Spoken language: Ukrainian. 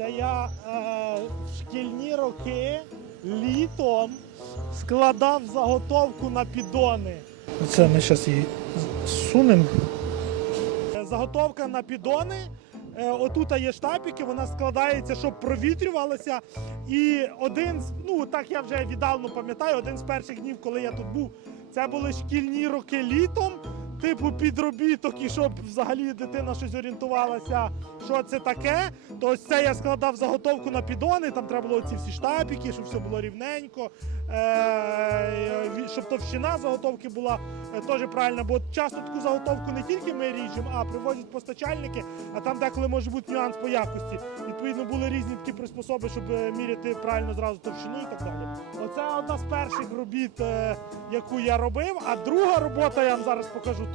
Це я в шкільні роки літом складав заготовку на піддони. Це ми зараз її сунемо. Заготовка на піддони. Отут є штапики, вона складається, щоб провітрювалося. І так я вже віддавна пам'ятаю, один з перших днів, коли я тут був, це були шкільні роки літом, типу підробіток, і щоб взагалі дитина щось орієнтувалася, що це таке. То ось це я складав заготовку на піддони, там треба було ці всі штапики, щоб все було рівненько, щоб товщина заготовки була теж правильна, бо часто таку заготовку не тільки ми ріжемо, а привозять постачальники, а там деколи може бути нюанс по якості. Відповідно, були різні такі приспособи, щоб міряти правильно зразу товщину і так далі. Оце одна з перших робіт, яку я робив, а друга робота, я вам зараз покажу,